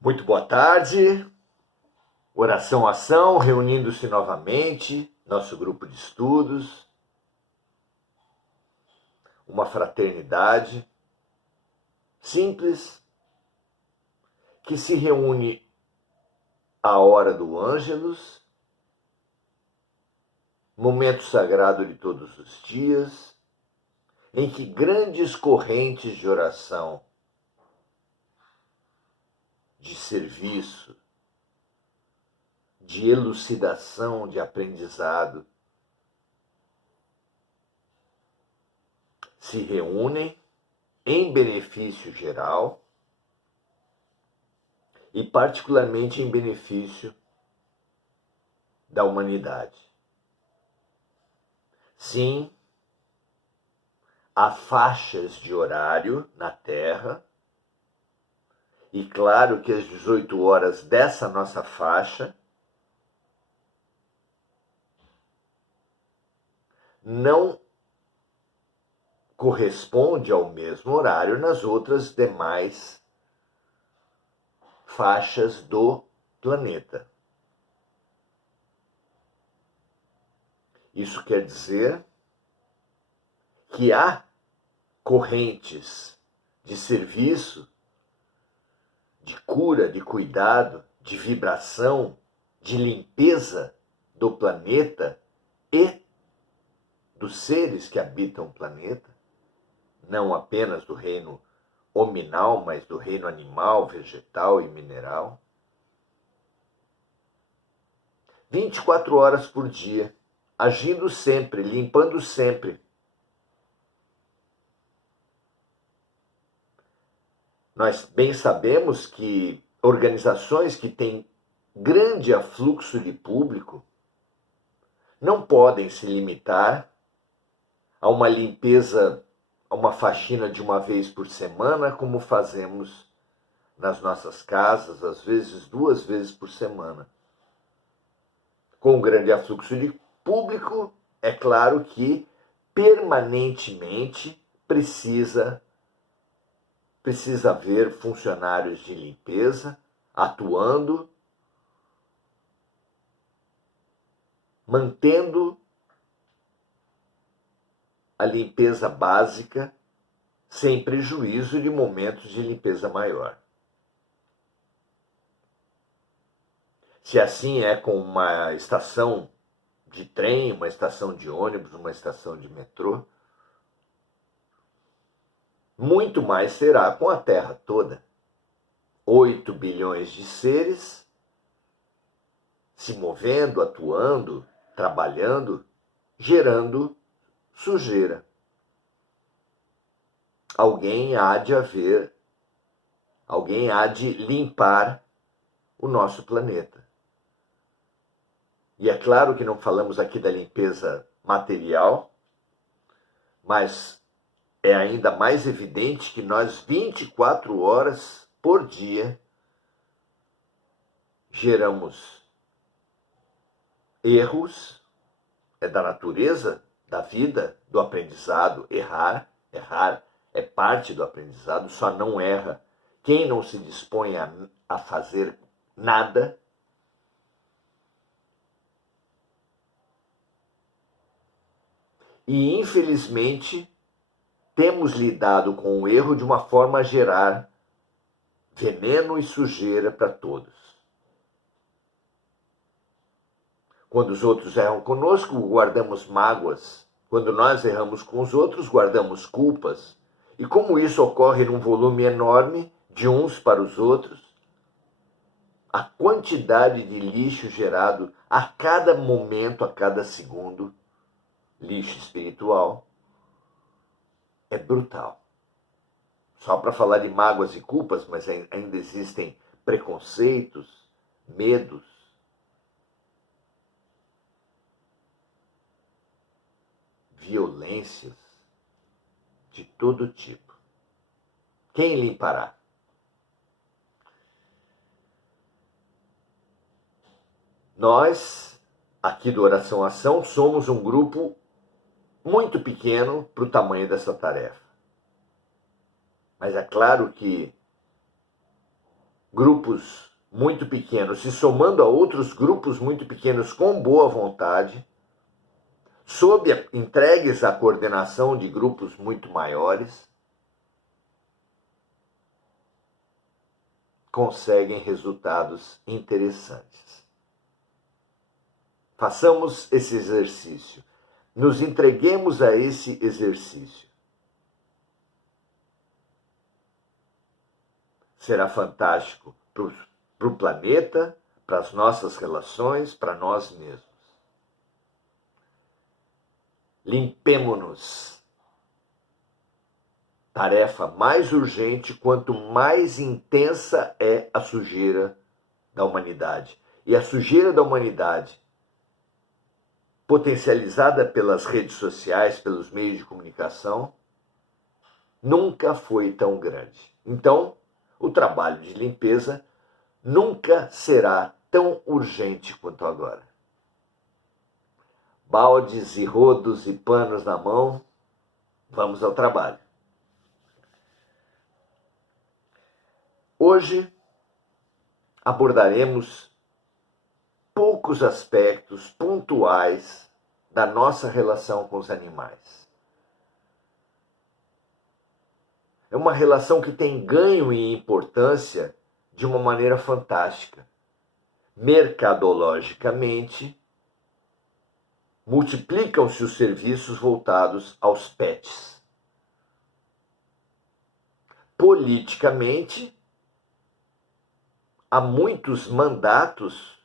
Muito boa tarde, Oração Ação, reunindo-se novamente, nosso grupo de estudos, uma fraternidade simples, que se reúne à hora do Ângelus, momento sagrado de todos os dias, em que grandes correntes de oração, de serviço, de elucidação, de aprendizado, se reúnem em benefício geral e particularmente em benefício da humanidade. Sim, há faixas de horário na Terra, e claro que às 18 horas dessa nossa faixa não corresponde ao mesmo horário nas outras demais faixas do planeta. Isso quer dizer que há correntes de serviço, de cura, de cuidado, de vibração, de limpeza do planeta e dos seres que habitam o planeta, não apenas do reino hominal, mas do reino animal, vegetal e mineral. 24 horas por dia, agindo sempre, limpando sempre. Nós bem sabemos que organizações que têm grande afluxo de público não podem se limitar a uma limpeza, a uma faxina de uma vez por semana, como fazemos nas nossas casas, às vezes 2 vezes por semana. Com grande afluxo de público, é claro que permanentemente precisa haver funcionários de limpeza atuando, mantendo a limpeza básica sem prejuízo de momentos de limpeza maior. Se assim é com uma estação de trem, uma estação de ônibus, uma estação de metrô, muito mais será com a Terra toda. 8 bilhões de seres se movendo, atuando, trabalhando, gerando sujeira. Alguém há de limpar o nosso planeta. E é claro que não falamos aqui da limpeza material, mas é ainda mais evidente que nós 24 horas por dia geramos erros, é da natureza, da vida, do aprendizado. Errar é parte do aprendizado, só não erra quem não se dispõe a fazer nada. E, infelizmente, temos lidado com o erro de uma forma a gerar veneno e sujeira para todos. Quando os outros erram conosco, guardamos mágoas. Quando nós erramos com os outros, guardamos culpas. E como isso ocorre num volume enorme, de uns para os outros, a quantidade de lixo gerado a cada momento, a cada segundo, lixo espiritual, é brutal. Só para falar de mágoas e culpas, mas ainda existem preconceitos, medos, violências de todo tipo. Quem limpará? Nós, aqui do Oração Ação, somos um grupo muito pequeno para o tamanho dessa tarefa. Mas é claro que grupos muito pequenos se somando a outros grupos muito pequenos com boa vontade, entregues à coordenação de grupos muito maiores, conseguem resultados interessantes. Façamos esse exercício. Nos entreguemos a esse exercício. Será fantástico para o planeta, para as nossas relações, para nós mesmos. Limpemo-nos. Tarefa mais urgente quanto mais intensa é a sujeira da humanidade. E a sujeira da humanidade, potencializada pelas redes sociais, pelos meios de comunicação, nunca foi tão grande. Então, o trabalho de limpeza nunca será tão urgente quanto agora. Baldes e rodos e panos na mão, vamos ao trabalho. Hoje abordaremos poucos aspectos pontuais da nossa relação com os animais. É uma relação que tem ganho em importância de uma maneira fantástica. Mercadologicamente, multiplicam-se os serviços voltados aos pets. Politicamente, há muitos mandatos,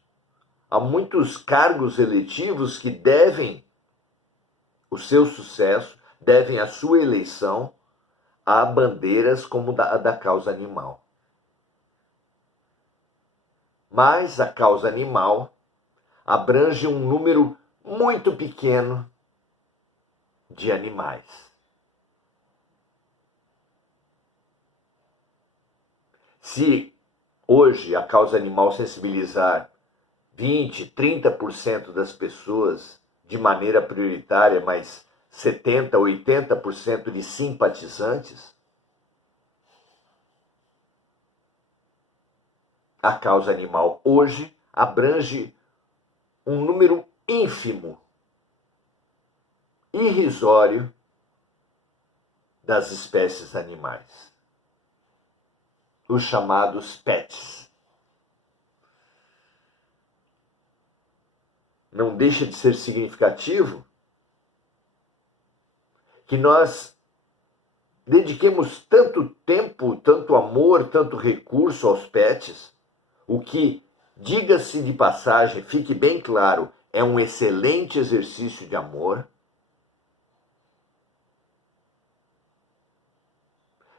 há muitos cargos eletivos que devem o seu sucesso, devem a sua eleição a bandeiras como a da causa animal. Mas a causa animal abrange um número muito pequeno de animais. Se hoje a causa animal sensibilizar 20, 30% das pessoas de maneira prioritária, mas 70, 80% de simpatizantes, a causa animal hoje abrange um número ínfimo, irrisório das espécies animais, os chamados pets. Não deixa de ser significativo que nós dediquemos tanto tempo, tanto amor, tanto recurso aos pets, o que, diga-se de passagem, fique bem claro, é um excelente exercício de amor,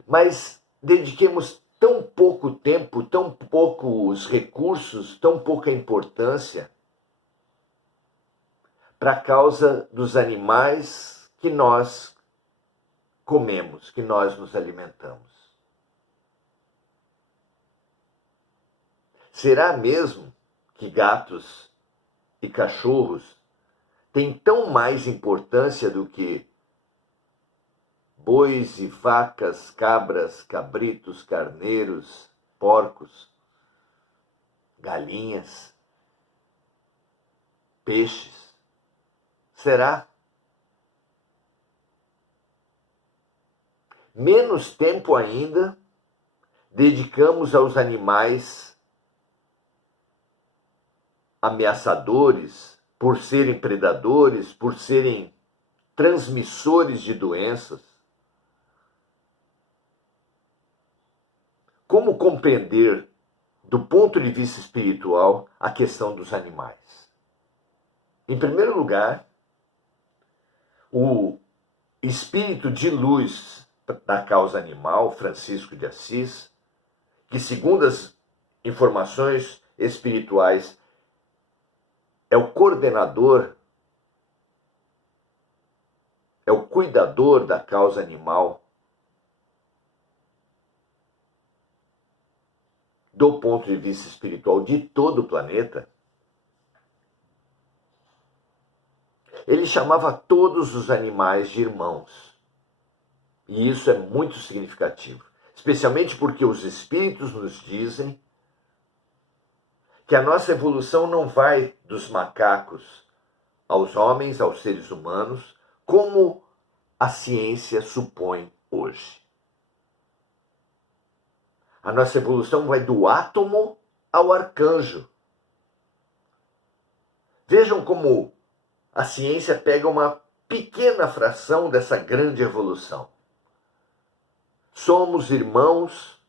mas dediquemos tão pouco tempo, tão poucos recursos, tão pouca importância para a causa dos animais que nós comemos, que nós nos alimentamos. Será mesmo que gatos e cachorros têm tão mais importância do que bois e vacas, cabras, cabritos, carneiros, porcos, galinhas, peixes? Será? Menos tempo ainda dedicamos aos animais ameaçadores, por serem predadores, por serem transmissores de doenças. Como compreender, do ponto de vista espiritual, a questão dos animais? Em primeiro lugar, o espírito de luz da causa animal, Francisco de Assis, que, segundo as informações espirituais, é o coordenador, é o cuidador da causa animal, do ponto de vista espiritual de todo o planeta. Ele chamava todos os animais de irmãos. E isso é muito significativo, especialmente porque os espíritos nos dizem, que a nossa evolução não vai dos macacos aos homens, aos seres humanos, como a ciência supõe hoje. A nossa evolução vai do átomo ao arcanjo. Vejam como a ciência pega uma pequena fração dessa grande evolução. Somos irmãos,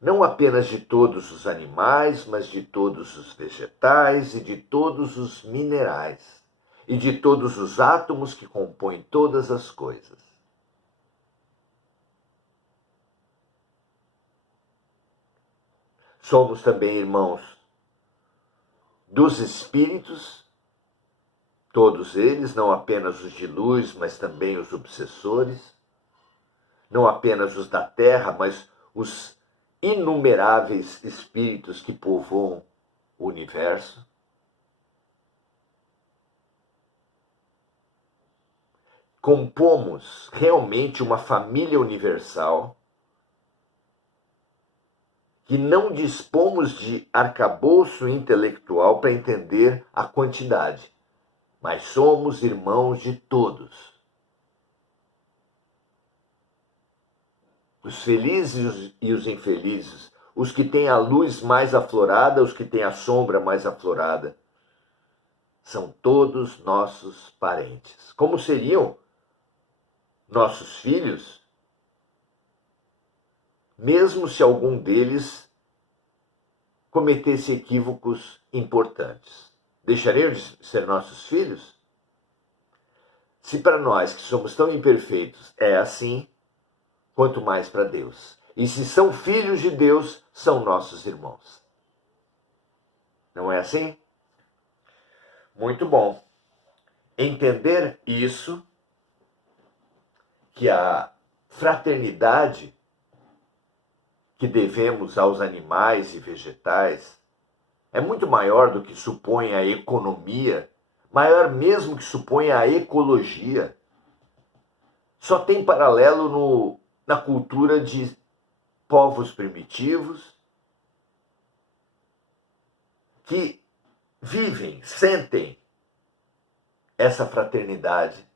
não apenas de todos os animais, mas de todos os vegetais e de todos os minerais, e de todos os átomos que compõem todas as coisas. Somos também irmãos dos espíritos, todos eles, não apenas os de luz, mas também os obsessores, não apenas os da terra, mas os inumeráveis espíritos que povoam o universo. Compomos realmente uma família universal que não dispomos de arcabouço intelectual para entender a quantidade, mas somos irmãos de todos. Os felizes e os infelizes, os que têm a luz mais aflorada, os que têm a sombra mais aflorada, são todos nossos parentes. Como seriam nossos filhos, mesmo se algum deles cometesse equívocos importantes? Deixariam de ser nossos filhos? Se para nós que somos tão imperfeitos é assim, quanto mais para Deus. E se são filhos de Deus, são nossos irmãos. Não é assim? Muito bom. Entender isso, que a fraternidade que devemos aos animais e vegetais é muito maior do que supõe a economia, maior mesmo que supõe a ecologia. Só tem paralelo na cultura de povos primitivos que vivem, sentem essa fraternidade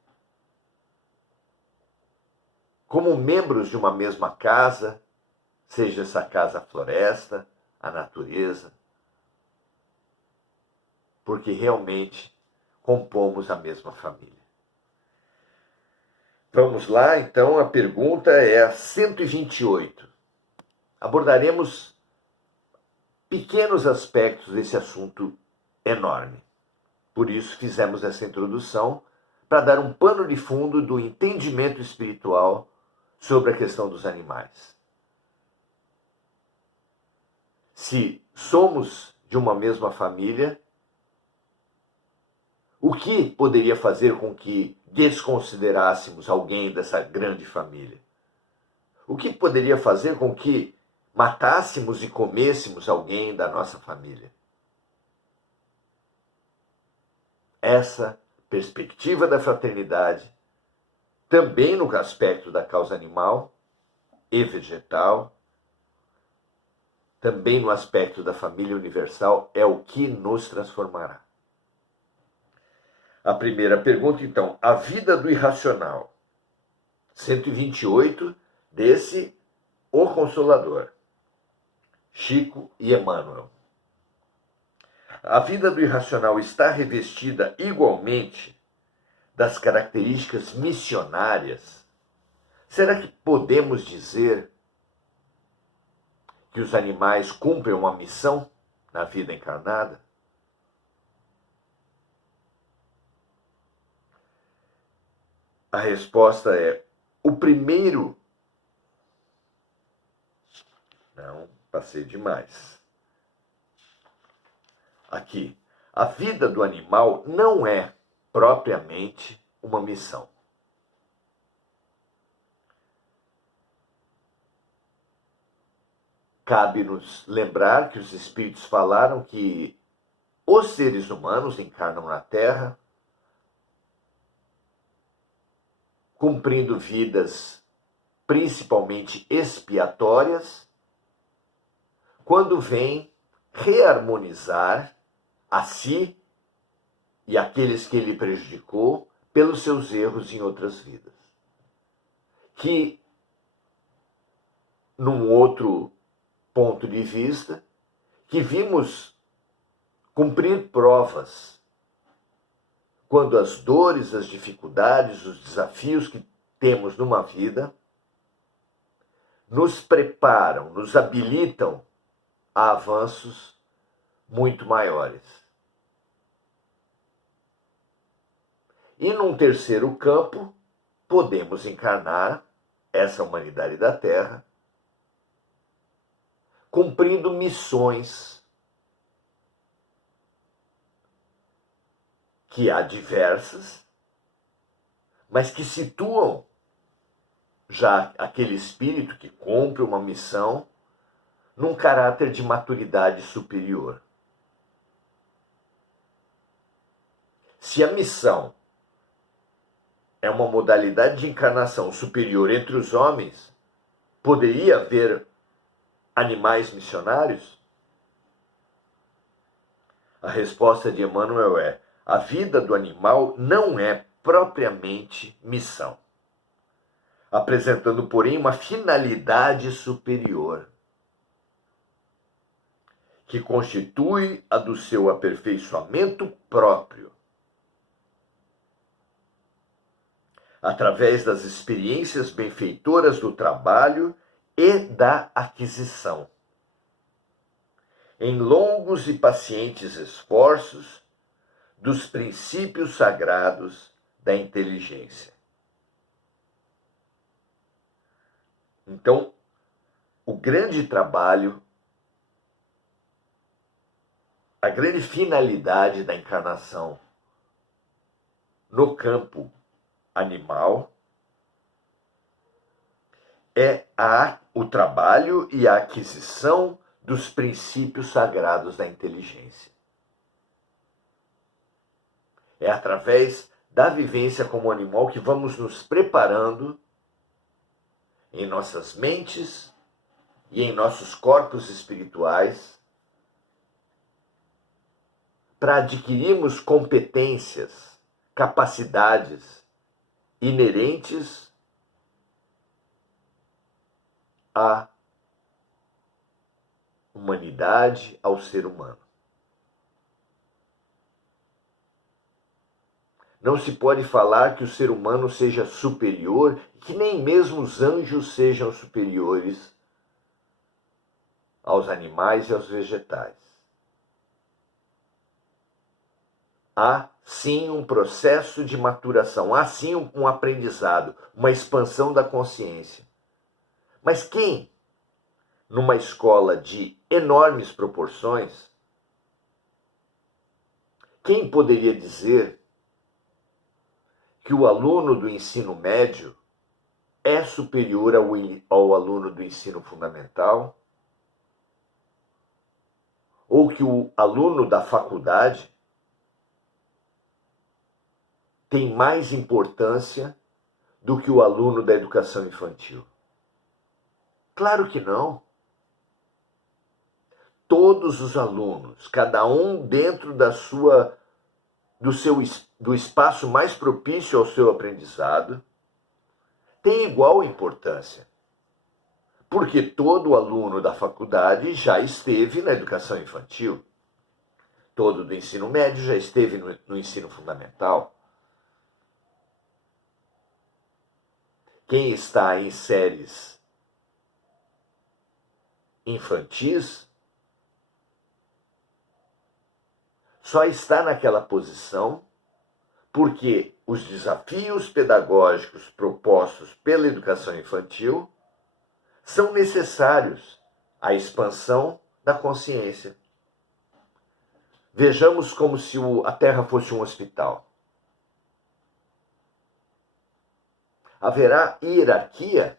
como membros de uma mesma casa, seja essa casa a floresta, a natureza, porque realmente compomos a mesma família. Vamos lá, então, a pergunta é a 128. Abordaremos pequenos aspectos desse assunto enorme. Por isso fizemos essa introdução, para dar um pano de fundo do entendimento espiritual sobre a questão dos animais. Se somos de uma mesma família, o que poderia fazer com que desconsiderássemos alguém dessa grande família? O que poderia fazer com que matássemos e comêssemos alguém da nossa família? Essa perspectiva da fraternidade, também no aspecto da causa animal e vegetal, também no aspecto da família universal, é o que nos transformará. A primeira pergunta, então, a vida do irracional. 128 desse O Consolador, Chico e Emmanuel. A vida do irracional está revestida igualmente das características missionárias? Será que podemos dizer que os animais cumprem uma missão na vida encarnada? A resposta é: o primeiro... Não, passei demais. Aqui, a vida do animal não é propriamente uma missão. Cabe-nos lembrar que os espíritos falaram que os seres humanos encarnam na Terra cumprindo vidas principalmente expiatórias, quando vêm reharmonizar a si e aqueles que ele prejudicou pelos seus erros em outras vidas. Que, num outro ponto de vista, que vimos cumprir provas quando as dores, as dificuldades, os desafios que temos numa vida nos preparam, nos habilitam a avanços muito maiores. E num terceiro campo, podemos encarnar essa humanidade da Terra cumprindo missões que há diversas, mas que situam já aquele espírito que cumpre uma missão num caráter de maturidade superior. Se a missão é uma modalidade de encarnação superior entre os homens, poderia haver animais missionários? A resposta de Emmanuel é: a vida do animal não é propriamente missão, apresentando, porém, uma finalidade superior, que constitui a do seu aperfeiçoamento próprio, através das experiências benfeitoras do trabalho e da aquisição, em longos e pacientes esforços dos princípios sagrados da inteligência. Então, o grande trabalho, a grande finalidade da encarnação no campo animal é o trabalho e a aquisição dos princípios sagrados da inteligência. É através da vivência como animal que vamos nos preparando em nossas mentes e em nossos corpos espirituais para adquirirmos competências, capacidades inerentes à humanidade, ao ser humano. Não se pode falar que o ser humano seja superior, que nem mesmo os anjos sejam superiores aos animais e aos vegetais. Há sim um processo de maturação, há sim um aprendizado, uma expansão da consciência. Mas quem, numa escola de enormes proporções, quem poderia dizer que o aluno do ensino médio é superior ao aluno do ensino fundamental? Ou que o aluno da faculdade tem mais importância do que o aluno da educação infantil? Claro que não. Todos os alunos, cada um dentro do espaço mais propício ao seu aprendizado, tem igual importância. Porque todo aluno da faculdade já esteve na educação infantil. Todo do ensino médio já esteve no ensino fundamental. Quem está em séries infantis só está naquela posição porque os desafios pedagógicos propostos pela educação infantil são necessários à expansão da consciência. Vejamos como se a Terra fosse um hospital. Haverá hierarquia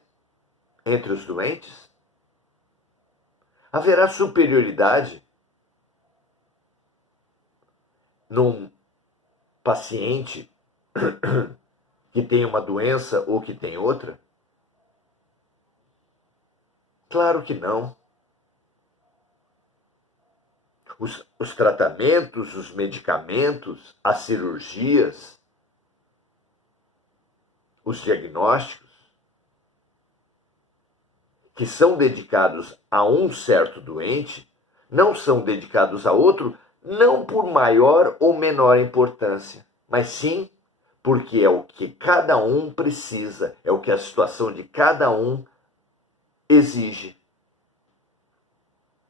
entre os doentes? Haverá superioridade num paciente que tem uma doença ou que tem outra? Claro que não. Os tratamentos, os medicamentos, as cirurgias, os diagnósticos, que são dedicados a um certo doente, não são dedicados a outro, não por maior ou menor importância, mas sim porque é o que cada um precisa, é o que a situação de cada um exige.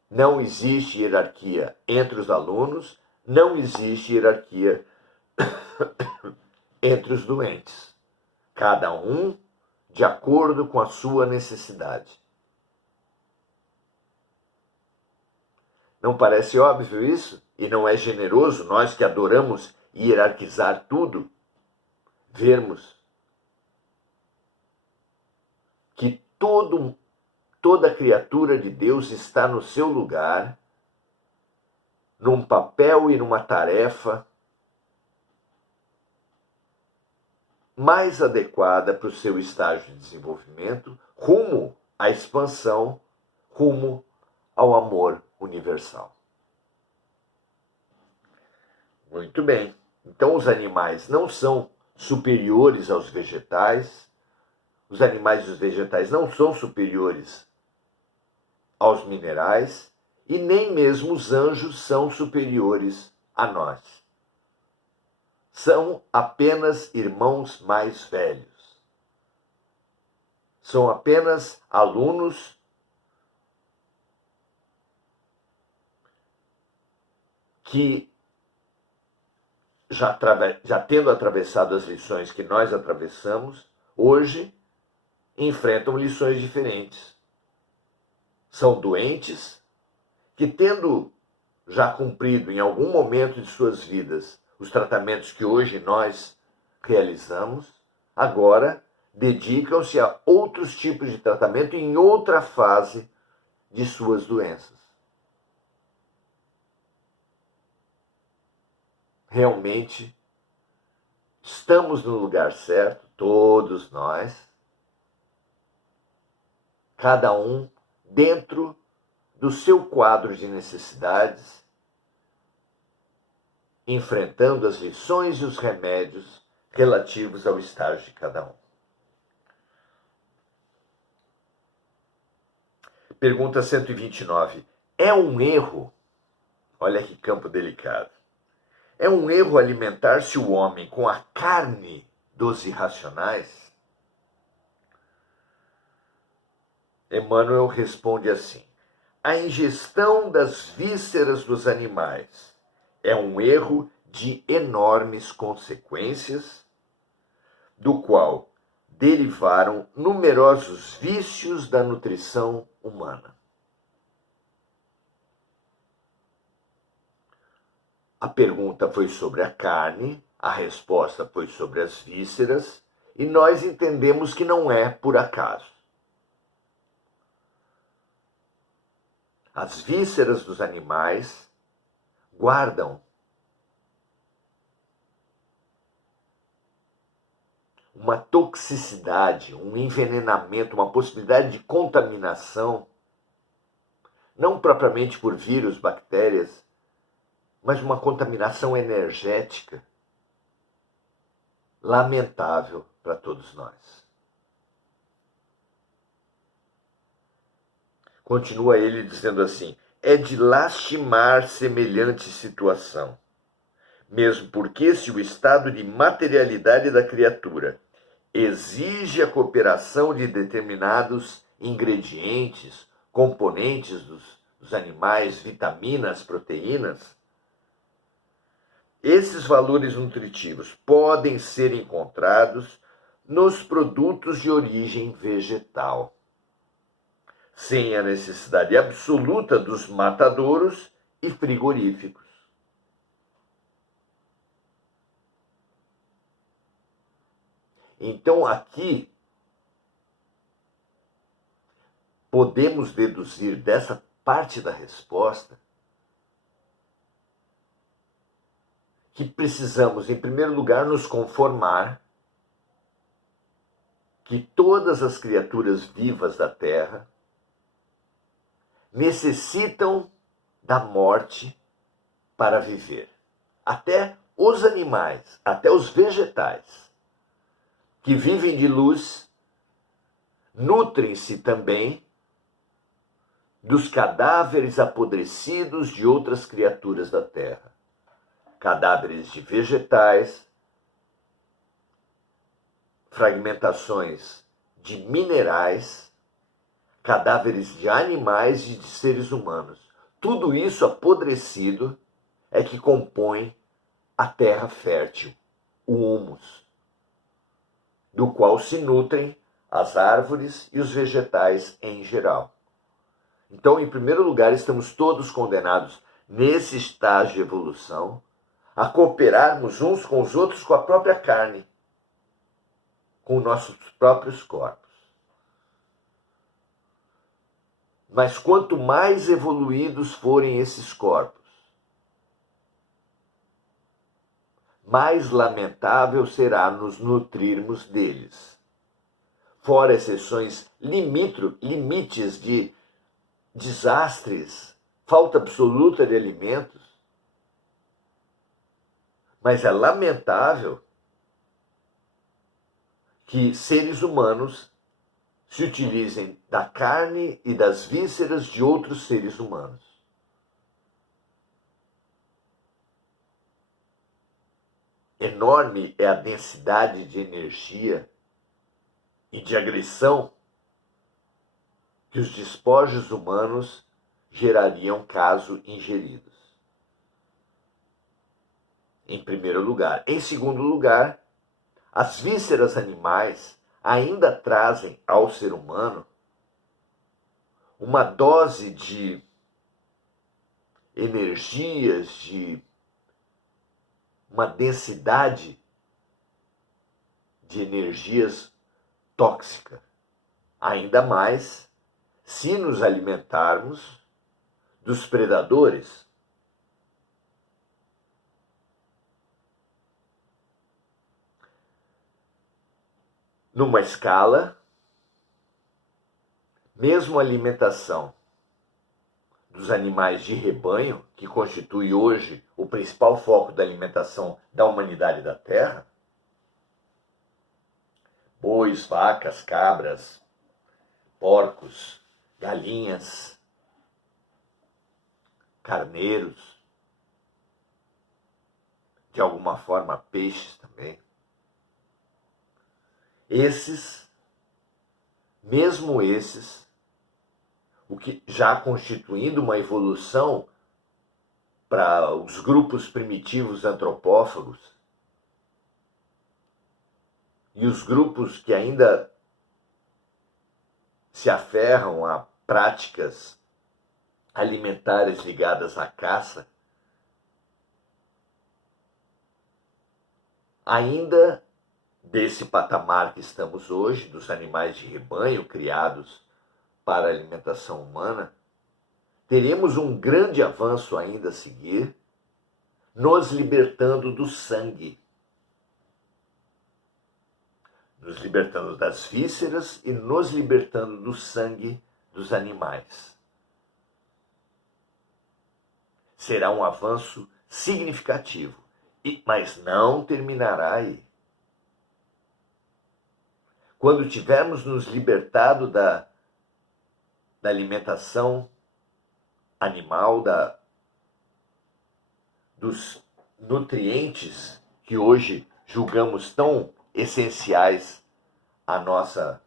Não existe hierarquia entre os alunos, não existe hierarquia entre os doentes. Cada um de acordo com a sua necessidade. Não parece óbvio isso? E não é generoso nós que adoramos hierarquizar tudo, vermos que toda criatura de Deus está no seu lugar, num papel e numa tarefa mais adequada para o seu estágio de desenvolvimento, rumo à expansão, rumo ao amor universal. Muito bem. Então os animais não são superiores aos vegetais, os animais e os vegetais não são superiores aos minerais, e nem mesmo os anjos são superiores a nós. São apenas irmãos mais velhos. São apenas alunos que, já tendo atravessado as lições que nós atravessamos, hoje enfrentam lições diferentes. São doentes que, tendo já cumprido em algum momento de suas vidas os tratamentos que hoje nós realizamos, agora dedicam-se a outros tipos de tratamento em outra fase de suas doenças. Realmente, estamos no lugar certo, todos nós, cada um dentro do seu quadro de necessidades, enfrentando as lições e os remédios relativos ao estágio de cada um. Pergunta 129. É um erro, olha que campo delicado, é um erro alimentar-se o homem com a carne dos irracionais? Emmanuel responde assim: a ingestão das vísceras dos animais é um erro de enormes consequências, do qual derivaram numerosos vícios da nutrição humana. A pergunta foi sobre a carne, a resposta foi sobre as vísceras, e nós entendemos que não é por acaso. As vísceras dos animais guardam uma toxicidade, um envenenamento, uma possibilidade de contaminação, não propriamente por vírus, bactérias, mas uma contaminação energética lamentável para todos nós. Continua ele dizendo assim: é de lastimar semelhante situação, mesmo porque se o estado de materialidade da criatura exige a cooperação de determinados ingredientes, componentes dos animais, vitaminas, proteínas, esses valores nutritivos podem ser encontrados nos produtos de origem vegetal, sem a necessidade absoluta dos matadouros e frigoríficos. Então, aqui, podemos deduzir dessa parte da resposta que precisamos, em primeiro lugar, nos conformar que todas as criaturas vivas da Terra necessitam da morte para viver. Até os animais, até os vegetais, que vivem de luz, nutrem-se também dos cadáveres apodrecidos de outras criaturas da terra. Cadáveres de vegetais, fragmentações de minerais, cadáveres de animais e de seres humanos. Tudo isso apodrecido é que compõe a terra fértil, o humus, do qual se nutrem as árvores e os vegetais em geral. Então, em primeiro lugar, estamos todos condenados nesse estágio de evolução a cooperarmos uns com os outros com a própria carne, com nossos próprios corpos. Mas quanto mais evoluídos forem esses corpos, mais lamentável será nos nutrirmos deles. Fora exceções limites de desastres, falta absoluta de alimentos. Mas é lamentável que seres humanos se utilizem da carne e das vísceras de outros seres humanos. Enorme é a densidade de energia e de agressão que os despojos humanos gerariam caso ingeridos. Em primeiro lugar. Em segundo lugar, as vísceras animais ainda trazem ao ser humano uma dose de energias, de uma densidade de energias tóxica. Ainda mais se nos alimentarmos dos predadores. Numa escala, mesmo a alimentação dos animais de rebanho, que constitui hoje o principal foco da alimentação da humanidade da Terra, bois, vacas, cabras, porcos, galinhas, carneiros, de alguma forma peixes também. Mesmo esses, o que já constituindo uma evolução para os grupos primitivos antropófagos e os grupos que ainda se aferram a práticas alimentares ligadas à caça, ainda desse patamar que estamos hoje, dos animais de rebanho criados para a alimentação humana, teremos um grande avanço ainda a seguir, nos libertando do sangue, nos libertando das vísceras e nos libertando do sangue dos animais. Será um avanço significativo, mas não terminará aí. Quando tivermos nos libertado da alimentação animal, dos nutrientes que hoje julgamos tão essenciais à nossa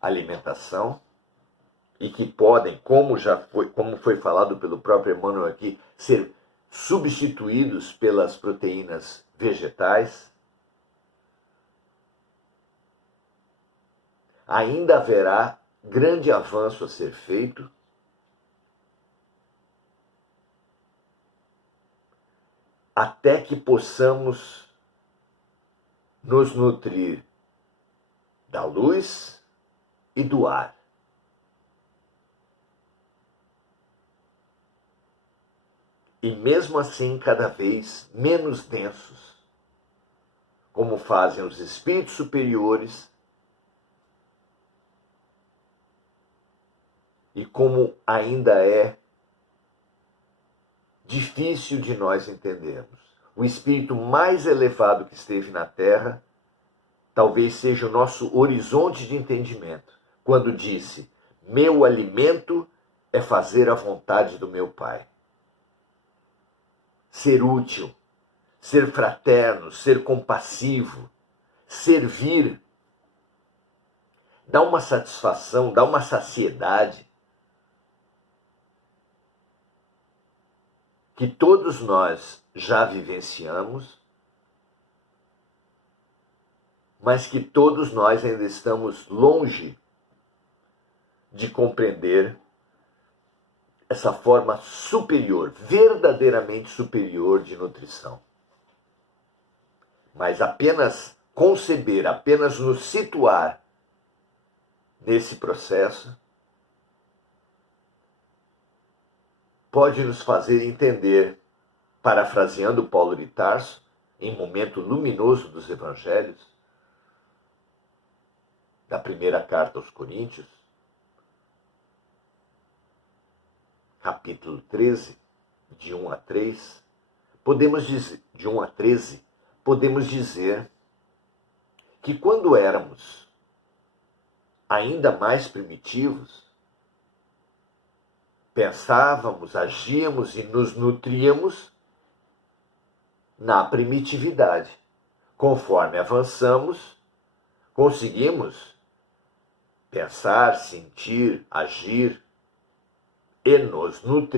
alimentação e que podem, como foi falado pelo próprio Emmanuel aqui, ser substituídos pelas proteínas vegetais, ainda haverá grande avanço a ser feito até que possamos nos nutrir da luz e do ar. E mesmo assim cada vez menos densos, como fazem os espíritos superiores e como ainda é difícil de nós entendermos. O espírito mais elevado que esteve na Terra talvez seja o nosso horizonte de entendimento, quando disse: meu alimento é fazer a vontade do meu Pai. Ser útil, ser fraterno, ser compassivo, servir, dá uma satisfação, dá uma saciedade que todos nós já vivenciamos, mas que todos nós ainda estamos longe de compreender essa forma superior, verdadeiramente superior de nutrição. Mas apenas conceber, apenas nos situar nesse processo, pode nos fazer entender, parafraseando Paulo de Tarso, em momento luminoso dos Evangelhos, da primeira carta aos Coríntios, capítulo 13, de 1 a 3, de 1 a 13, podemos dizer que quando éramos ainda mais primitivos, pensávamos, agíamos e nos nutríamos na primitividade. Conforme avançamos, conseguimos pensar, sentir, agir e nos nutrir